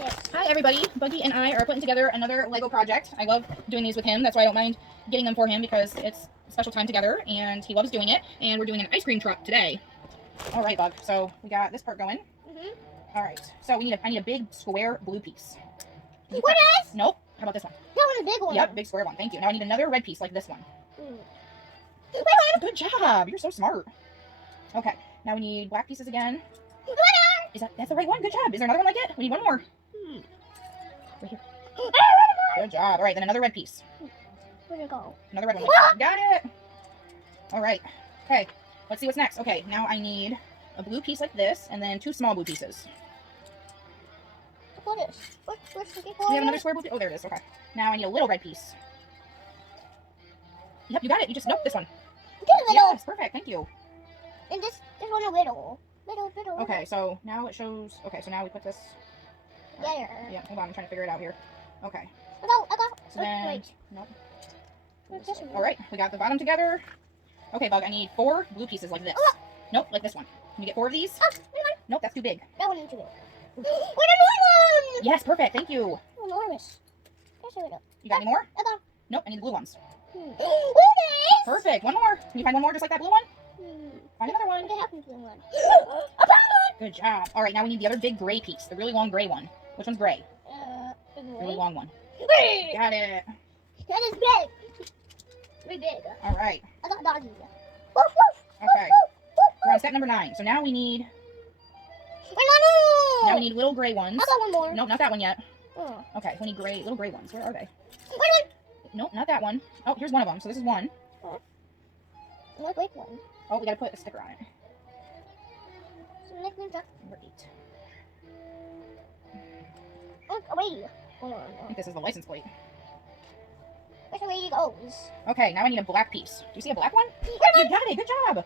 Hi everybody, Buggy and I are putting together another Lego project. I love doing these with him, that's why I don't mind getting them for him because it's a special time together and he loves doing it. And we're doing an ice cream truck today. Alright Bug, so we got this part going. Alright, so I need a big square blue piece. What else? Nope, how about this one? That one, a big one. Yep, big square one, thank you. Now I need another red piece like this one. Good job, you're so smart. Okay, now we need black pieces again. That's the right one? Good job. Is there another one like it? We need one more. Right here. Good job. All right, then another red piece. Where'd it go? Another red one. Got it. All right. Okay, let's see what's next. Okay, now I need a blue piece like this, and then two small blue pieces. What is? What's the big one? Do you have another square blue piece? Oh, there it is. Okay. Now I need a little red piece. Yep, you got it. You just, nope, this one. Little. Yes, perfect. Thank you. And this one a little. Little. Okay, so now it shows, okay, so now we put this. There. Yeah, hold on, I'm trying to figure it out here. Okay. I got. So then, Wait. nope. Where's this one? All right, we got the bottom together. Okay, Bug, I need 4 blue pieces like this. Nope, like this one. Can you get 4 of these? Nope, that's too big. That one ain't too big. What another one? Yes, perfect. Thank you. Enormous. You got any more? I got. Nope, I need the blue ones. What is? Perfect. One more. Can you find one more just like that blue one? Find another one. What happened to one? Good job. All right, now we need the other big gray piece, the really long gray one. Which one's gray? Really long one. Got it. That is big. Very big. All right. I got doggy. Okay. We're on step number 9. So now we need little gray ones. I got one more. Nope, not that one yet. Oh. Okay, we need little gray ones. Where are they? Wait. Nope, not that one. Oh, here's one of them. So this is one. What big one? Oh, we gotta put a sticker on it. Number 8. Number 8. Oh, wait. Hold on. I think this is the license plate. Which way it goes? Okay, now I need a black piece. Do you see a black one? You got it. Good job.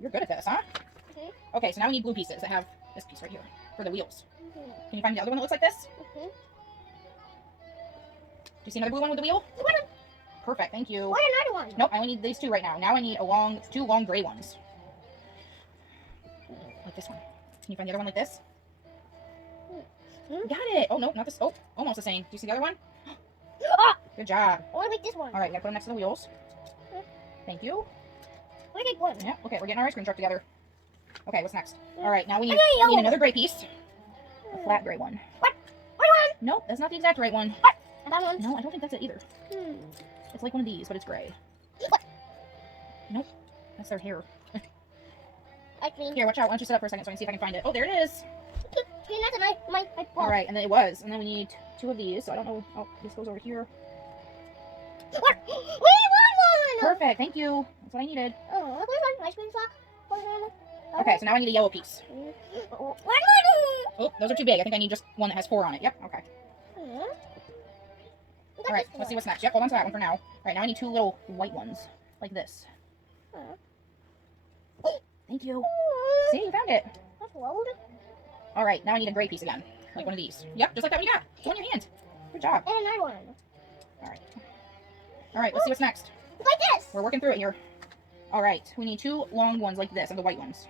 You're good at this, huh? Okay, so now we need blue pieces that have this piece right here for the wheels. Can you find the other one that looks like this? Do you see another blue one with the wheel? Perfect, thank you. What another one? Nope, I only need these 2 right now. Now I need two long gray ones. Like this one. Can you find the other one like this? Got it. Oh, no, not this. Oh, almost the same. Do you see the other one? Good job. I want to make this one. All right, you gotta put them next to the wheels. Thank you. What big one? Yeah, okay, we're getting our ice cream truck together. Okay, what's next? All right, now we need another gray piece. A flat gray one. What one? Nope, that's not the exact right one. That one? No, I don't think that's it either. It's like one of these, but it's gray. Nope, that's their hair. I mean, Here, watch out. Why don't you sit up for a second so I can see if I can find it. Oh, there it is. that's my All right, and then it was. And then we need 2 of these, so I don't know. Oh, this goes over here. What? We want one! Perfect, thank you. That's what I needed. Oh, where's my ice cream truck? Okay, so now I need a yellow piece. One. Oh, those are too big. I think I need just one that has 4 on it. Yep, okay. All right, let's see what's next. Yep, hold on to that one for now. All right, now I need 2 little white ones, like this. Thank you. See, you found it. That's loud. All right, now I need a gray piece again, like one of these. Yep, just like that one you got. Go in your hand. Good job. And another one. All right, let's see what's next. Like this. We're working through it here. All right, we need 2 long ones like this, of the white ones.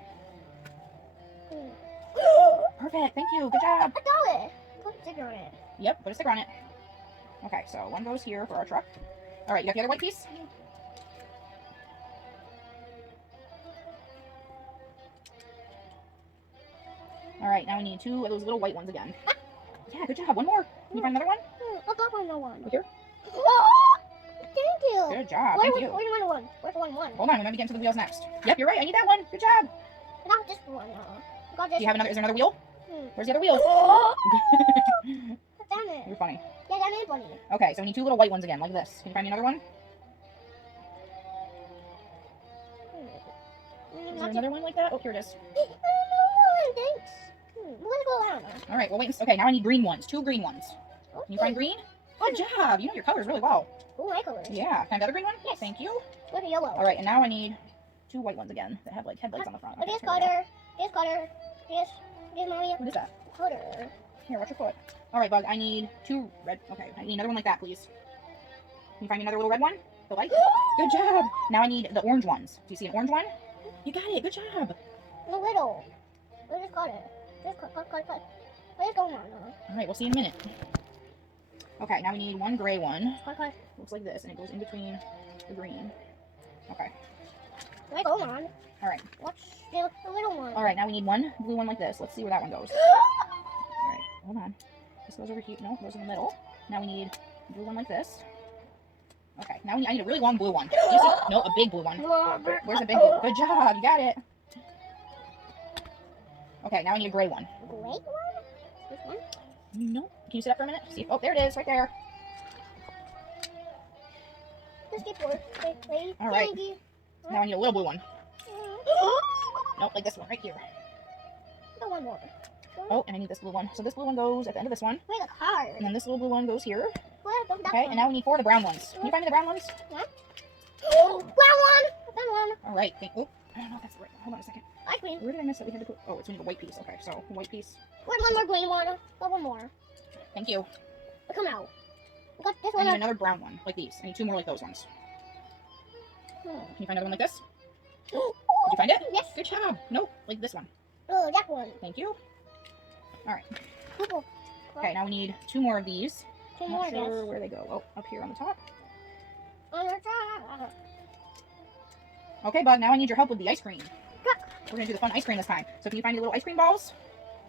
Perfect, thank you. Good job. I got it. Put a sticker on it. Yep, put a sticker on it. Okay, so one goes here for our truck. All right, you got the other white piece? All right, now we need 2 of those little white ones again. Yeah, good job. One more. Can you find another one? I got one. Right here? Thank you. Good job. Thank you. Where's the one? Where's the one? Hold on, we might be getting to the wheels next. Yep, you're right. I need that one. Good job. I got this one. I got this. Do you have another? Is there another wheel? Where's the other wheel? Damn it. You're funny. Yeah, that is funny. Okay, so we need 2 little white ones again, like this. Can you find me another one? Is there another one like that? Oh, here it is. Thanks. We're gonna go around. All right, well, wait. Okay, now I need green ones. 2 green ones. Can you find green? Good job. You know your colors really well. Oh, my colors. Yeah. Can I have the other green one? Yes. Thank you. Where's the yellow? All right, and now I need 2 white ones again that have like headlights on the front. This here we go. color. This color. This Maria. What is that? Color. Here, watch your foot. All right, Bug. I need 2 red. Okay, I need another one like that, please. Can you find me another little red one? The light? Good job. Now I need the orange ones. Do you see an orange one? You got it. Good job. No little. Where's this color? This color. What is going on? All right, we'll see in a minute. Okay, now we need one gray one. Okay. Looks like this, and it goes in between the green. Okay. What is going on? All right. What's the little one? All right, now we need one blue one like this. Let's see where that one goes. All right, hold on. This goes over here. No, it goes in the middle. Now we need a blue one like this. Okay, now I need a really long blue one. Do you see? No, a big blue one. Where's the big blue? Good job, you got it. Okay, now I need a gray one. Great one? This one? No. Can you sit up for a minute? See? Oh, there it is, right there. The skateboard. Wait. All right. Now I need a little blue one. Nope, like this one right here. Go one more. Oh, and I need this blue one. So this blue one goes at the end of this one. Wait, the card. And then this little blue one goes here. Where's the Okay, and now we need 4 of the brown ones. Can you find me the brown ones? brown one. All right. Oh, I don't know if that's the right one. Hold on a second. Ice cream. Where did I miss it? We had to put. Oh, it's we need a white piece. Okay, so white piece. Where's one more green one? Got one more. Thank you. Come out. We got this I one. need another brown one, like these. I need 2 more like those ones. Can you find another one like this? Did you find it? Yes. Good job. Nope, like this one. Oh, that one. Thank you. Purple. Okay, now we need 2 more of these. Two I'm more. not sure where they go. Oh, up here on the top. On the top. Okay, Bug, now I need your help with the ice cream. We're going to do the fun ice cream this time. So can you find your little ice cream balls?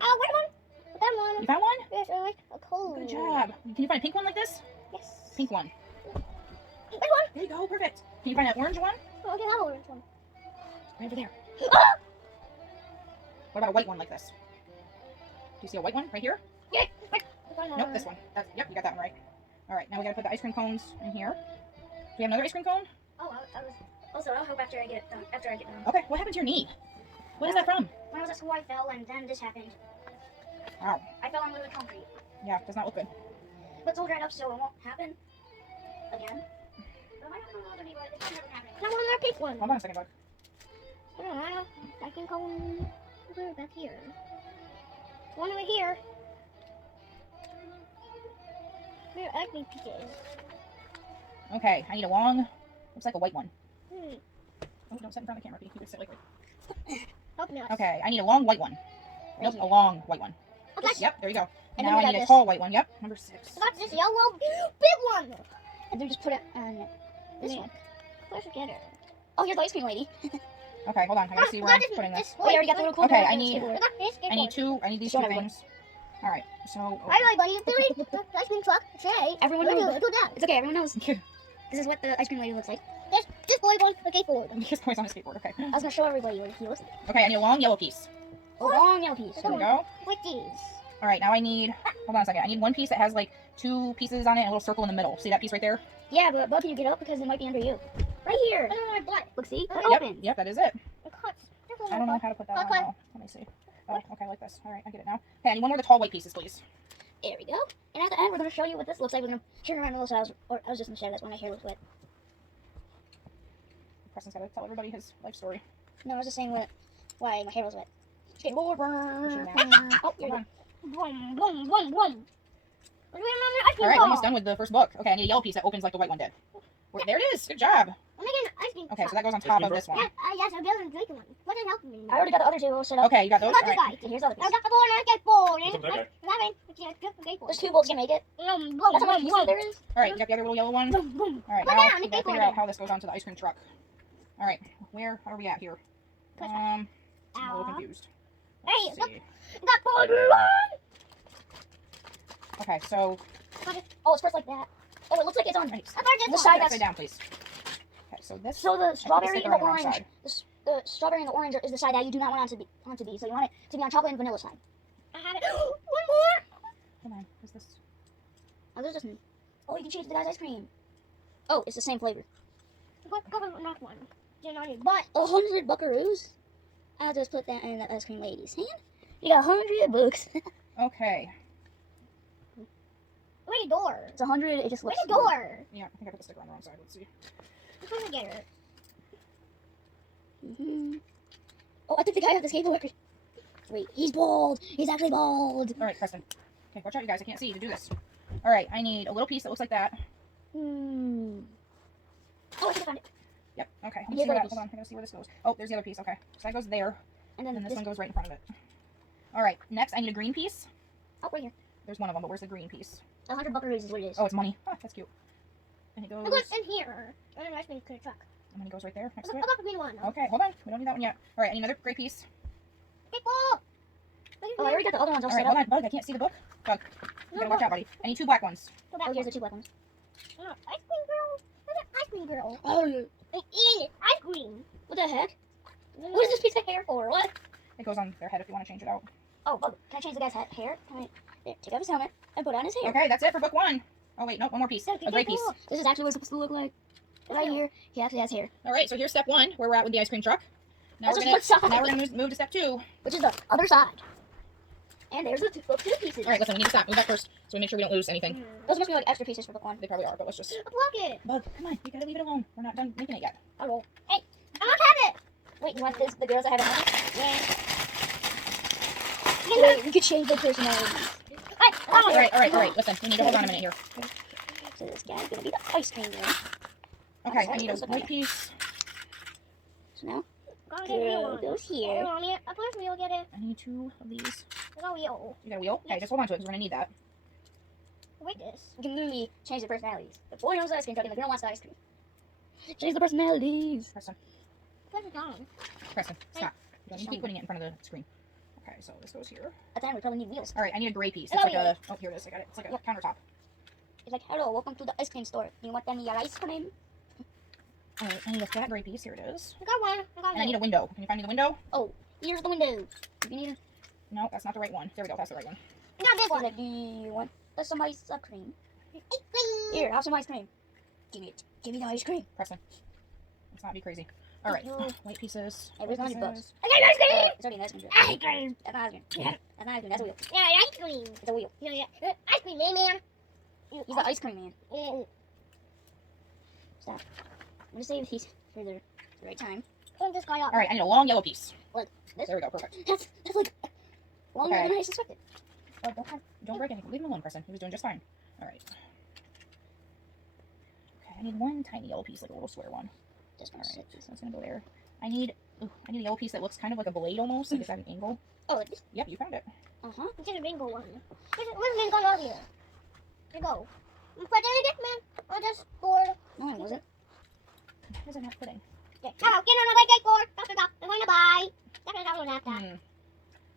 Oh, wait one. That one. You found one? Yes, a cold. Good job. Can you find a pink one like this? Yes. Pink one. Which one? There you go, perfect. Can you find an orange one? Oh, okay, that orange one. Right over there. What about a white one like this? Do you see a white one right here? Yes. Nope, this one. Yep, you got that one right. All right, now we got to put the ice cream cones in here. Do we have another ice cream cone? Oh, also, I'll help after I get done. Okay, what happened to your knee? What is that from? When I was at school, I fell, and then this happened. Wow. I fell on the concrete. Yeah, does not look good. But it's all dried up, so it won't happen again. But I don't know other people. It's never happened. Now one more pink one. Hold on a second, Bug. I don't know. I can go over back here. One over here. Where are ugly pieces? Okay, I need a long, looks like a white one. Hmm. Oh, don't sit in front of the camera, Pete. You can sit like this. Help me out. Okay, I need a long white one. Nope, a long white one. Okay. Yep, there you go. And Now then we I got need a this. tall white one. Yep, number 6. I got this yellow big one. And then just put it on this Yeah. one. Let's get it. Oh, you're the ice cream lady. Okay, hold on. I gotta see where I'm putting this. Oh, you already got the little cool Okay, guy I on the need- skateboard. I got this I need 2. I need these Show 2 everybody. things. All right, so. Hi, everybody. Billy, the ice cream truck. Say. Everyone do knows. do that. It's okay, everyone knows. This is what the ice cream lady looks like. This boy wants to skateboard. His boy's on a skateboard. Okay. I was gonna show everybody what he looks like. Okay, I need a long yellow piece. A long yellow piece. There we go. With these. All right, now I need. Hold on a second. I need one piece that has like 2 pieces on it and a little circle in the middle. See that piece right there? Yeah, but Bug, can you get up because it might be under you? Right here. Oh, my butt. Look, see? Yep, It opens. Yep, that is it. It cuts. I don't know how to put that on Okay. now. Let me see. Oh, okay, like this. All right, I get it now. Okay, I need one more of the tall white pieces, please. There we go. And at the end, we're gonna show you what this looks like. We're gonna turn around a little, so I was just gonna say that's why my hair was wet. Preston's got to tell everybody his life story. No, I was just saying why my hair was wet. Skateboard. Oh, Hold on. Boom, boom, boom, boom. All right, almost done with the first book. Okay, I need a yellow piece that opens like the white one did. Wait, there it is. Good job. I'm making an ice cream Okay, so truck. that goes on top of this one. Yes, I'm building a drinking one. What is helping me? I already got the other two set up. Okay, you got those? Got All this right. guy. Here's the other I piece. got the board and I get board. It's okay. There's 2 bolts you can make it. Boom, That's how much pieces boom, there is. All right, you got the other little yellow one? boom, boom. All right, Put now down, we the got to figure skateboard. out how this goes onto the ice cream truck. All right, where are we at here? Push I'm a little Ow. confused. Hey, Let's look, see. got board. Okay, so Oh, it's first like that. Oh, it looks like it's on. right, I burned The this side one. upside down, please. Okay, so this. So the strawberry sticker and the on the wrong orange, side. the strawberry and the orange is the side that you do not want it to be. So you want it to be on chocolate and vanilla side. I have it. One more. Hold on, is this? Oh, there's just. Oh, you can change the guy's ice cream. Oh, it's the same flavor. Go with another one. You know, but 100 buckaroos. I'll just put that in the ice cream lady's hand. You got 100 bucks. Okay. where's the door? It's 100. It just Where's looks. the door? Yeah, I think I put the sticker on the wrong side. Let's see. I'm trying to get her. Oh, I think the guy has the skateboard. Wait, he's bald. He's actually bald. All right, Preston. Okay, watch out, you guys. I can't see you to do this. All right, I need a little piece that looks like that. Oh, I think I found it. Yep. Okay. Let me Here's see the where other that. Hold on. I gotta see where this goes. Oh, there's the other piece. Okay. So that goes there, And and then this this. one goes right in front of it. All right. Next, I need a green piece. Oh, right here. There's one of them, but where's the green piece? $100 is what it is. Oh, it's money. Huh, that's cute. And it goes. It goes in here. And the ice cream truck. And then it goes right there next I to it. got the green one. Okay, hold on. We don't need that one yet. All right, I need another gray piece. Big ball. Oh, I already got the other ones all All right, set hold up. on, Bug. I can't see the book. Bug, you gotta watch out, buddy. I need 2 black ones. Go back. Oh, here's the 2 black ones. Ice cream girl. Where's that ice cream girl? Oh, Eating it. Ice cream. what the heck? What is this piece of hair for? What? It goes on their head if you want to change it out. Oh, Bug, can I change the guy's hair? Can I there, take off his helmet and put on his hair? Okay, that's it for book 1. Oh wait, no, one more piece. A gray piece. This is actually what it's supposed to look like. Right here, he actually has hair. All right, so here's step 1, where we're at with the ice cream truck. Now That's we're just one side. now we're gonna move to step 2. Which is the other side. And there's the 2 pieces. All right, listen, we need to stop. Move that first, so we make sure we don't lose anything. Those must be like extra pieces for book 1. They probably are, but let's just. Plug it. Bug, come on, you gotta leave it alone. We're not done making it yet. I'll roll. I don't have it. Wait, you want this? The girls that have it? Yeah. Wait, we could change their personalities. All right. Listen, we need to hold on a minute here. So this guy's gonna be the ice cream girl. Okay, I need a white piece. So now, Gotta get real girl one. goes here. Of course we'll get it. I need 2 of these. I got wheel. You got a wheel? Okay, just hold on to it because we're gonna need that. Wait this. We can literally change the personalities. The boy knows the ice cream truck and the girl wants the ice cream. Change the personalities. Preston, Where's it gone? Preston, stop. You don't need to keep putting it in front of the screen. Okay, so this goes here. At the end, we probably need wheels. All right, I need a gray piece. I It's got like a. Oh, here it is. I got it. It's like a countertop. It's like, hello, welcome to the ice cream store. Do you want any of your ice cream? All right, I need a flat gray piece. Here it is. I got one. I got And I need a window. Can you find me the window? Oh, here's the window. If you need a... No, that's not the right one. There we go. That's the right one. I got this one. Like, do you want some ice cream? Ice cream. Here, have some ice cream. Give me it. Give me the ice cream. Preston, let's not be crazy. All right, No. white pieces. Hey, where's white the 100 pieces. I got ice cream. It's already an ice cream. Ice cream. That's not ice cream. That's not ice cream. That's a wheel. Yeah, ice cream. It's a wheel. Yeah. Ice cream, man. He's the ice cream man. Yeah. Stop. I'm gonna save these for the right time. Hold this guy up. All right, I need a long yellow piece. Like this? There we go. Perfect. That's like longer Okay. than I suspected. Oh, don't break anything. Leave him alone, Preston. He was doing just fine. All right. Okay, I need one tiny yellow piece, like a little square one. Just All gonna right, sit. so it's gonna go there. I need a yellow piece that looks kind of like a blade almost. Like it's at an angle. Oh, like this? Yep, you found it. Uh-huh. It's just a rainbow one. Where's the rainbow out here? Here you go. Put it in, man. I'll just board. No, it wasn't. Why is it not fitting? Okay. Now, get on the white skateboard. Stop, stop. I'm going to buy. Stop.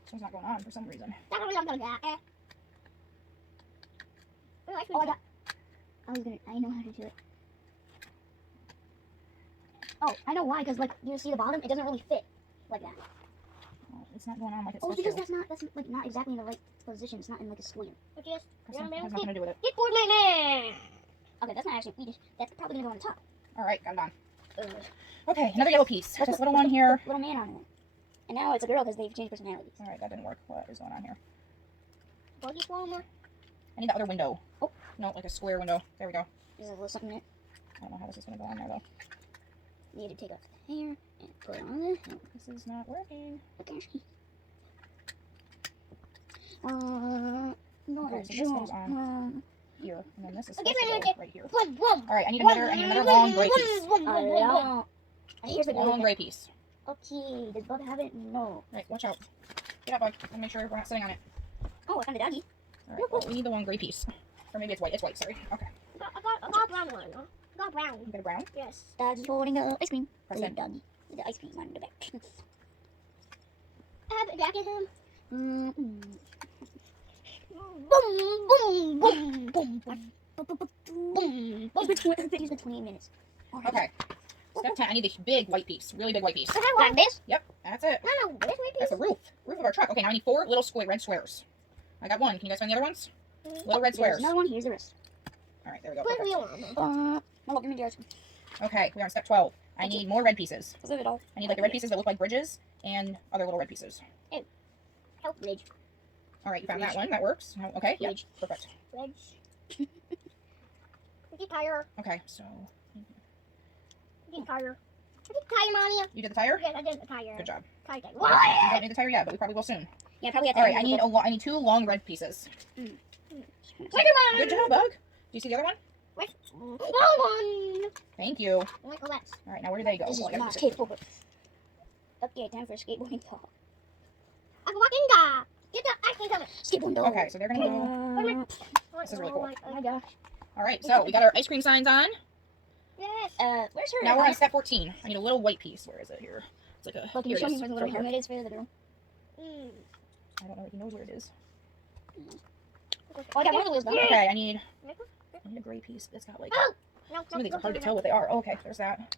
Something's not going on for some reason. Oh, I Oh, I know how to do it. Oh, I know why, because, like, you see the bottom? It doesn't really fit like that. Oh, it's not going on like it's Oh, supposed because to. that's like, not exactly in the right position. It's not in, like, a square. Just Preston, it has nothing to do with it. skateboard man. Okay, that's not actually, that's probably gonna go on the top. All right, got it on. Ugh. Okay, another yellow piece. This little one here. Little man on it. And now it's a girl because they've changed personalities. All right, that didn't work. What is going on here? Buggy former. I need the other window. Oh. No, like a square window. There we go. There's a little something in it. I don't know how this is going to go on there, though. Need to take off the hair and put it on there. This is not working. Okay. No, Okay, so this goes on. Here, and then this is supposed to go right here. Boom, boom. All right, I need another long gray piece. Oh, here's the Long girl. gray piece. Okay, does Bug have it? No. Right, watch out. Get up, Bug. I'll make sure we're not sitting on it. Oh, I found the doggy. All right, well, we need the long gray piece. Or maybe it's white. It's white, sorry. Okay. I got brown one. I got brown. You got a brown? Yes. Doggy holding the ice cream. Press The it. doggy with the ice cream on the back. I have it back in him. Mm-mm. Boom, boom, boom, boom, boom, boom. He's been 28 minutes. Okay. Step 10, I need the big white piece. Really big white piece. I have one. Like this? Yep, that's it. No, this way, That's the roof. Roof of our truck. Okay, now I need 4 little red squares. I got one. Can you guys find the other ones? Little red There's squares. another one. Here's the rest. All right, there we go. Put Perfect. wheel on. Oh, give me the ice cream. Okay, we are on step 12. I need more red pieces. Is it all? I need like the red pieces that look like bridges and other little red pieces. Help. Ridge. All right, you found that one. That works. Okay, yeah, Ridge. perfect. Wedge. Get tire. Okay, so Get tire. Get tire, mommy. you did the tire? Yes, I did the tire. Good job. Tire, tire. We What? don't need the tire yet, but we probably will soon. Yeah, probably at the All right, end I of the need 2 long red pieces. Where's Good job, Bug. Do you see the other one? one? Thank you. Like let's. All right, now where do they go? This is Oh, I gotta not get- skateboard. Okay, time for a skateboarding talk. I can walk in there. Get the ice cream Skateboard dog. Okay, so they're gonna go. This is really cool. Oh my gosh. All right, so we got our ice cream signs on. Yes. Where's her? Now we're on step 14. I need a little white piece. Where is it here? It's like a. Look, can you here show it me is. where the It's little right here. helmet is for the girl? I don't know if he knows where it is. Oh, I got one of the wheels done. Okay, I need a gray piece. It's got like. No, Some of these are hard to tell what they are. Oh, okay, there's that.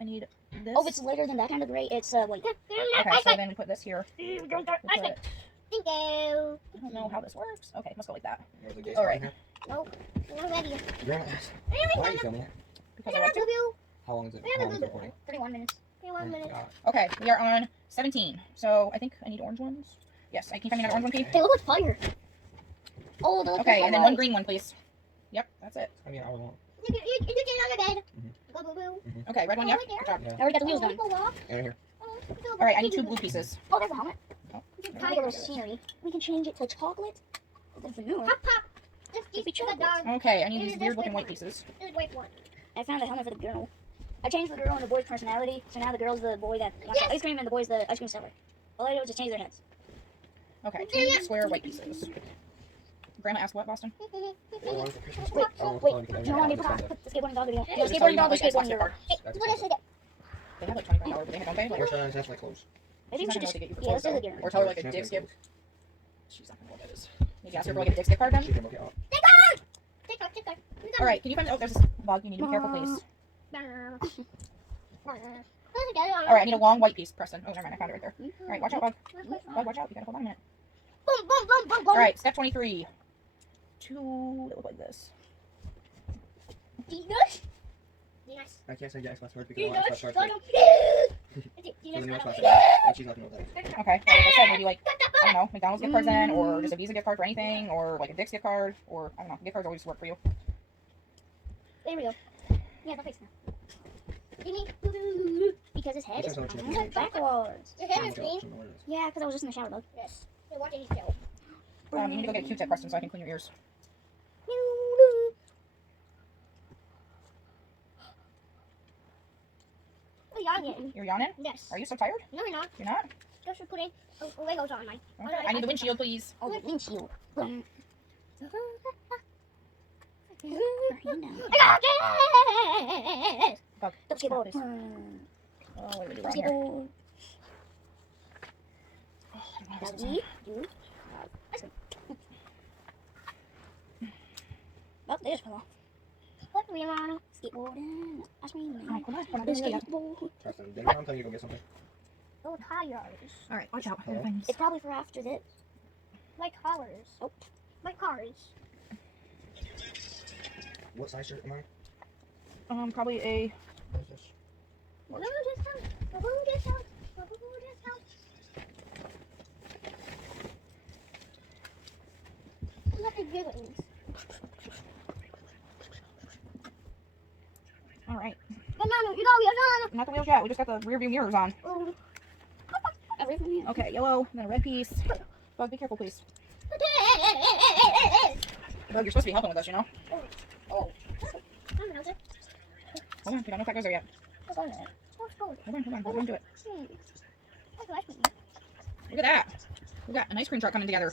I need this. Oh, it's lighter than that kind of gray. It's white. Okay, so then we put this here. We put, Thank you. I don't know how this works. Okay, must go like that. All right. No, I'm ready. Grandma asked, why are you filming it? Because I want to. How long is it? How long is it recording? 31 minutes. 1 minute. Okay, we are on 17. So I think I need orange ones. Yes, I can find another orange one, please. They look like fire. Oh, those Okay, and then one green one, please. Yep, that's it. I mean, I want. You get on the bed. Mhm. Go, boo, boo. Okay, red one, yep. Good job. Yeah. I already got the wheels done. People walk. And here. All right, I need 2 blue pieces. Oh, there's a helmet. Tires. Little scenery. We can change it to chocolate. There's vanilla. Pop, pop. Just be keep the dog. Okay, I need these weird looking white pieces. Just wait for it. I found a helmet for the girl. I changed the girl and the boy's personality, so now the girl's the boy that wants ice cream and the boy's the ice cream seller. All I do is just change their heads. Okay, 2 square white pieces. Grandma asked what, Boston? What do you want for Christmas? Wait, I don't know wait, if do it's you want me to expensive. put the skateboarding dog again? Is No, this how you skateboarding dog or want, like, skateboarding Xbox girl? gift That's What is expensive. it? They have like $25, but they don't they? Like, Where's that's like clothes? I think we should she's not just, gonna get you for yeah, let's do clothes, the though. girl. Or tell her like a She has Dick's to gift. She's not gonna know what that is. Maybe ask her for like a Dick's gift card then? She can look it up. Tick tock. Alright, can you find oh, there's this bug. You need to be careful, please. Alright, I need a long white piece, Preston. Oh, never mind, I found it right there. Alright, watch out, bug. Bug, watch out. You gotta hold on a minute. Boom, boom, boom, boom, boom. Alright, step 23. 2 that look like this. Nice. I can't say the Xbox word because I want to start Go, with go. the new Xbox today, and she's not gonna know what that is. Okay, like I said, maybe like, I don't know, McDonald's gift cards then, or just a Visa gift card for anything, or like a Dick's gift card, or I don't know, gift cards always work for you. There we go. Yeah, the face now. Because his head This is is how it on backwards. Your I hair is don't know green. what it is. Yeah, because I was just in the shower, bug. Yes. You're watching the show. You need to go get a Q-tip, Preston, so I can clean your ears. Oh, yawning. You're yawning? Yes. Are you so tired? No, you're not. You're not? Just for putting Legos on mine. Okay, I need the windshield, please. Oh, the windshield. Boom. Yes. Bug. Don't skateboard. Please. Oh, what do we do wrong here? Skateboard. Oh, I don't know how this Doggy, is. you. Ice cream. Oh, they just fell off. What do we want? Skateboarding. Ice cream. Alright, hold on, do skate. Skateboard. Preston, didn't your mom tell you to go get something? Oh, tires. Alright, watch out. Hello? It's probably for after this. My cars. Oh. My cars. What size shirt am I? Probably a. What is this? Who just out? Who just out? Who just out? Look at villains. Alright. Come on, you go, Not the wheels yet. We just got the rear view mirrors on. you're Away from me. Okay, yellow, then a red piece. Bug, be careful, please. Bug, you're supposed to be helping with us, you know? Oh. Hold on, we don't know if that goes there yet. Hold on, hold on do it. Look at that. We got an ice cream truck coming together.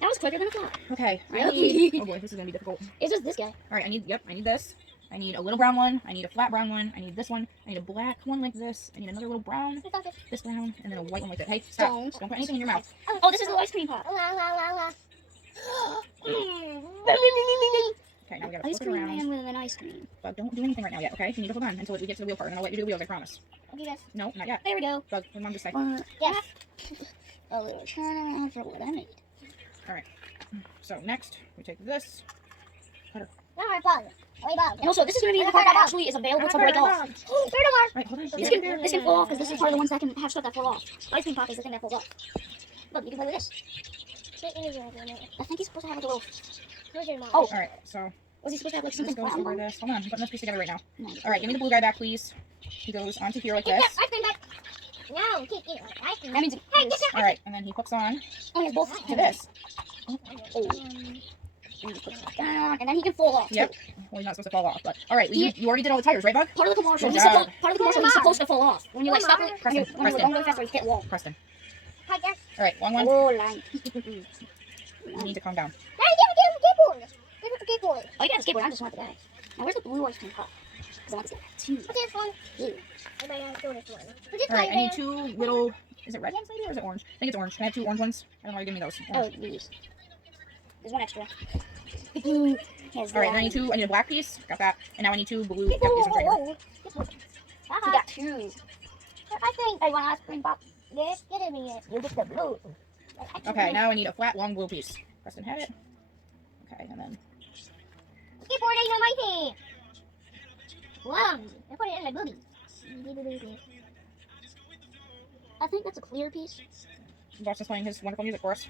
That was quicker than I thought. Okay, I Really? need. Oh boy, this is gonna be difficult. It's just this guy. Alright, I need this. I need a little brown one. I need a flat brown one. I need this one. I need a black one like this. I need another little brown. This brown, and then a white one like that. Hey, stop. Don't. Don't put anything in your mouth. Oh, this is the ice cream pop. Okay, now we gotta Ice flip it cream around. man with an ice cream. Bug, don't do anything right now yet, okay? You need to hold on until we get to the wheel part, and I'll let you do the wheels, I promise. No, not yet. There we go. Bug, what mom just say? Yes. A little turnaround for what I need. So next, we take this. Now I bug. And also, this is going to be the part that actually is available to break off. Right, hold on. This can fall off because this is part of the ones that can have stuff that fall off. Ice cream pop is the thing that falls off. Look, you can play with this. I think he's supposed to have like a little. Oh, alright, so Was he supposed to have like this something goes flat over on? this. Hold on, I'm putting this piece together right now. No. Alright, give me the blue guy back, please. He goes onto here like this. No, keep eating ice cream. That means it. Alright, and then he hooks on Oh, he has both. to this. And then he can fall off. Yep. Too. Well, he's not supposed to fall off, but alright, you already did all the tires, right, Bug? Part of the commercial. Good He's job. part of the commercial. He's supposed to fall off when you like stop it. When you're Preston. going really fast or you hit wall. Preston. Hi, guys. All right, long one. Oh, line. You need to calm down. Daddy, give him a skateboard. Give him a skateboard. Oh, you got a skateboard. I just want the guy. Now, where's the blue ice cream cup? Because I want this guy. Two. What's this one? Blue. Everybody has to do this one. What's this All right, I one, need 2 little. Is it red ones maybe, or is it orange? I think it's orange. Can I have 2 orange ones? I don't know why you give me those. Oh, Orange. these. There's one extra. All All right, then I need 2. I need a black piece. Got that. And now I need 2 blue. Yep, these ones right here. We got 2. I think. Hey, you want an ice cream pop? Yes, get it me. You get the blue. Okay, now I need a flat, long blue piece. Preston had it. Okay, and then. Skateboard ain't on my hand. Wow. I put it in my booby. I think that's a clear piece. Josh is playing his wonderful music for us.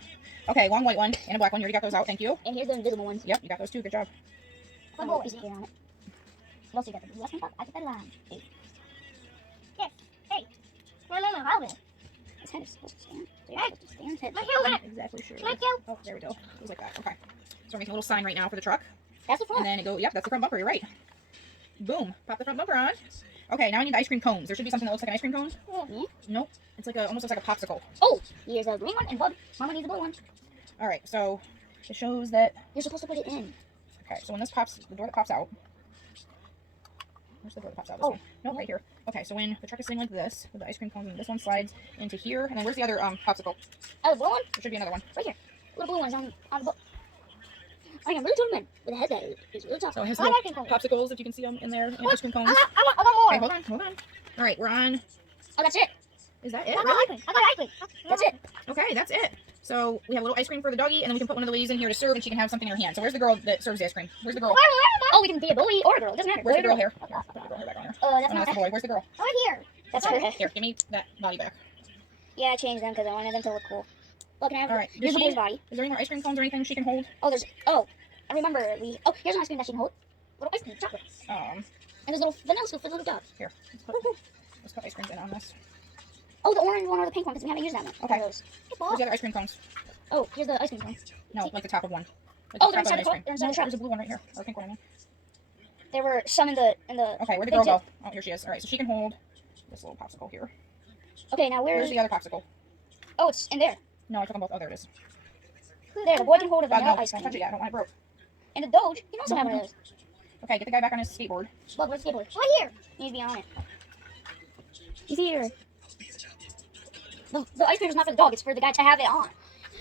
Okay, long white one and a black one. You already got those out. Thank you. And here's the invisible ones. Yep, you got those too. Good job. One more piece of hair on it. What else you got? The blue ice cream pop? I get that line. Hey, No, hold it. his head is supposed to stand. So you're supposed to stand his head. My I'm helmet. not exactly sure. Thank you. Oh, there we go. It was like that. Okay. So we're making a little sign right now for the truck. That's the And front. then it go, yep, that's the front bumper. You're right. Boom. Pop the front bumper on. Okay, now I need the ice cream cones. There should be something that looks like an ice cream cone. Yeah. Nope. It's like a, almost looks like a popsicle. Oh, here's a green one and Bug. Mama needs a blue one. All right, so it shows that. You're supposed to put it in. Okay, so when this pops, the door that pops out. Where's the door that pops out? This Oh. one. Nope, right here. Okay, so when the truck is sitting like this, with the ice cream cones, and this one slides into here, and then where's the other popsicle? Oh, the blue one? There should be another one. Right here. Little blue one's on the book. I am really tough man with a head that is really tough. So it has I little like ice cream cones. popsicles, if you can see them in there, and ice cream cones. I got more. Okay, hold on, hold on. All right, we're on. Oh, that's it. Is that I it? got Really? ice cream. I got ice cream. That's it. Okay, that's it. So we have a little ice cream for the doggy, and then we can put one of the ladies in here to serve, and she can have something in her hand. So where's the girl that serves the ice cream? Where's the girl? Oh, we can be a boy or a girl. It doesn't matter. Where's the girl here? Here, put the girl here back on here. That's Oh, no, not that's the boy. Where's the girl? Right here. That's her head. Here, give me that body back. Yeah, I changed them because I wanted them to look cool. Look, can I have All right. here's the Does she- boy's body. Is there any more ice cream cones or anything she can hold? Oh, I remember here's an ice cream that she can hold. Little ice cream, chocolate. Um, And there's little vanilla scoop for the little dog. here. Let's put ice creams in on this. Oh, the orange one or the pink one because we haven't used that one. Okay. Those. Where's the other ice cream cones? Oh, here's the ice cream one. No, like the top of one. Like Oh, the they're top of inside an the ice truck? cream. They're inside No, the truck. there's a blue one right here. Or a pink one, I mean. There were some in the Okay, where'd the big girl tip. go? Oh, here she is. All right, so she can hold this little popsicle here. Okay, now Where's where's the other popsicle? Oh, it's in there. No, I took them both. Oh, there it is. There, the boy can hold a No, vanilla don't ice touch cream. it yet. I don't want it broke. And the Doge, you can also have one of those. Okay, get the guy back on his skateboard. Bug, where's the skateboard? Right here. He needs to be on it. He's here. The ice cream is not for the dog, it's for the guy to have it on.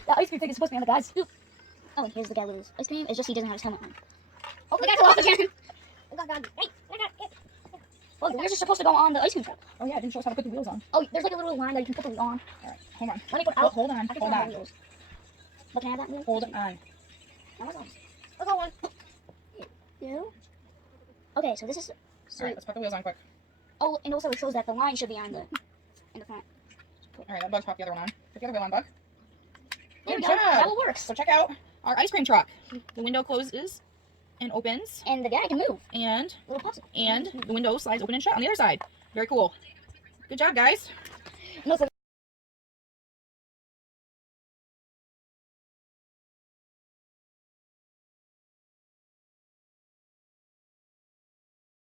The ice cream thing is supposed to be on the guy's scoop. Oh, and here's the guy with his ice cream. It's just he doesn't have his helmet on. Oh, the guy fell off again. I got it. Hey, I got it. Well, the wheels are supposed to go on the ice cream truck. Oh, yeah, it didn't show us how to put the wheels on. Oh, there's like a little line that you can put the wheel on. All right, hold on. Let me put Oh, out. hold on. I can Hold put on on. wheels. Look, can I have that wheel? Hold on. I got one. Two. Okay, so this is. All So, right, let's put the wheels on quick. oh, and also it shows that the line should be on the in the front. All right, that Bug popped the other one on. Put the other wheel on, Bug. There we Good go. job. That will work. So check out our ice cream truck. The window closes and opens, And the guy can move. and Little popsicle. the window slides open and shut on the other side. Very cool. Good job, guys. No, so